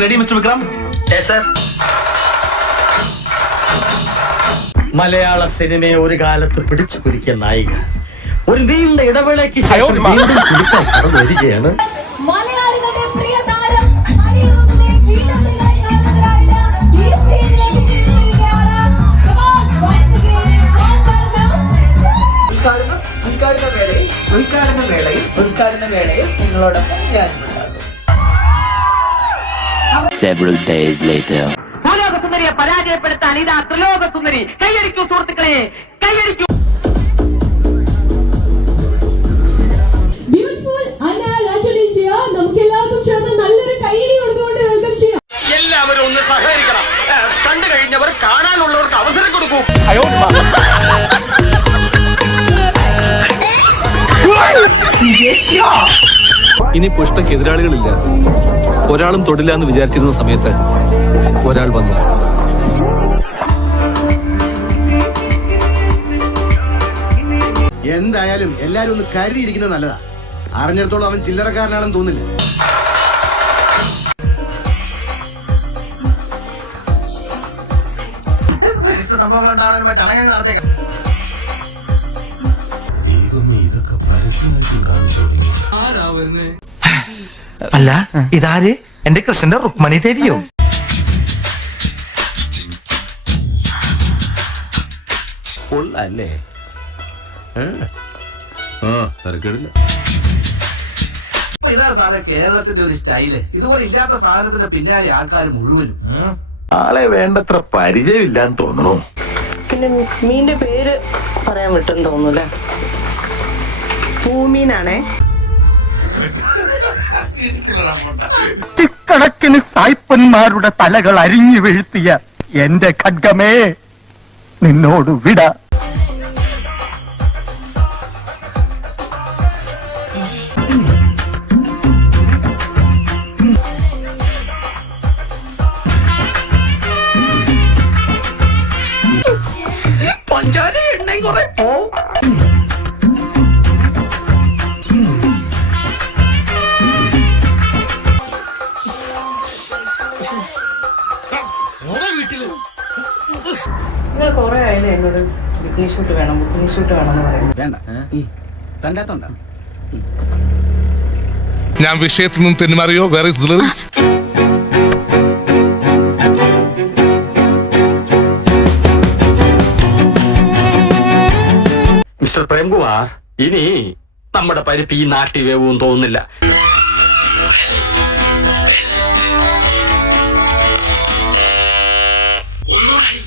Everything ready, Mr. Vikram? Yes, sir. മലയാള സിനിമയെ ഒരു കാലത്ത് പിടിച്ചു കുലുക്കിയ നായിക ഒരു നീണ്ട ഇടവേളയ്ക്ക് ശേഷം വീണ്ടും കുലുക്കാൻ കടന്നു വരികയാണ്. മലയാളികളുടെ പ്രിയ താരം അനിരുദ്ധിനെ കീഴടക്കിയതായി കാണുന്നതിനായിട്ട് ഈ സ്റ്റേജിലേക്ക് ക്ഷണിക്കുകയാണ്. Come on, once again, ഉദ്ഘാടന വേളയിൽ നിങ്ങളോടൊപ്പം ഞാനുണ്ടാകും. Several days later. ഭൂലോകസുന്ദരിയെ പരാജയപ്പെടുത്താൻ ഇതാ ത്രിലോകസുന്ദരി. കൈയടിക്കൂ സുഹൃത്തുക്കളെ, കൈയടിക്കൂ. Beautiful Anna Rajani Jia, നമുക്ക് എല്ലാവർക്കും ചേർന്ന് നല്ലൊരു കൈയടി കൊടുത്തുകൊണ്ട് വെൽക്കം ചെയ്യാം. എല്ലാവരും ഒന്ന് സഹകരിക്കണം. കണ്ടു കഴിഞ്ഞവർ കാണാനുള്ളവർക്ക് അവസരം കൊടുക്കൂ. ഇനി പുഷ്പയ്ക്ക് എതിരാളികളില്ല. ഒരാളും തൊടില്ല എന്ന് വിചാരിച്ചിരുന്ന സമയത്ത് ഒരാൾ വന്നു. എന്തായാലും എല്ലാരും ഒന്ന് കരുതിയിരിക്കുന്നത് നല്ലതാ. അറിഞ്ഞിടത്തോളം അവൻ ചില്ലറക്കാരനാണെന്ന് തോന്നില്ല. സംഭവങ്ങൾ ഉണ്ടാകുന്ന ചടങ്ങുകൾ നടത്തിയേക്കാം. ഇതൊക്കെ പരസ്യമായിട്ടും കാണിച്ചു തുടങ്ങി. ആരാ വരുന്നേ? അല്ല, ഇതാര്? എന്റെ കൃഷ്ണന്റെ റുക്മണി തരിയോ? അല്ലേ ഇതാ സാറേ കേരളത്തിന്റെ ഒരു സ്റ്റൈല്. ഇതുപോലെ ഇല്ലാത്ത സാധനത്തിന്റെ പിന്നാലെ ആൾക്കാർ മുഴുവനും. ആളെ വേണ്ടത്ര പരിചയമില്ലാന്ന് തോന്നുന്നു. പിന്നെ മീന്റെ പേര് പറയാൻ വിട്ടെന്ന് തോന്നൂല്ലേ? പൂമീനാണേ. കണക്കിന് സായിപ്പന്മാരുടെ തലകൾ അരിഞ്ഞു വീഴ്ത്തിയ എന്റെ ഖഡ്ഗമേ, നിന്നോട് വിട. പഞ്ചാര എണ്ണയും കുറെ പോ. നിങ്ങൾ കൊറേ ആയാലും എന്നോട് ബിക്കിനി ഷൂട്ട് വേണം എന്ന് പറയുന്നു. വേണ്ട, കണ്ടാത്തോണ്ട. ഞാൻ വിഷയത്തിൽ നിന്നും തെന്നുമാറിയോ? വേറെ മിസ്റ്റർ പ്രേംകുമാർ, ഇനി നമ്മുടെ പരിപ്പ് ഈ നാട്ടി വേവും തോന്നുന്നില്ല. ഒന്നുകൂടി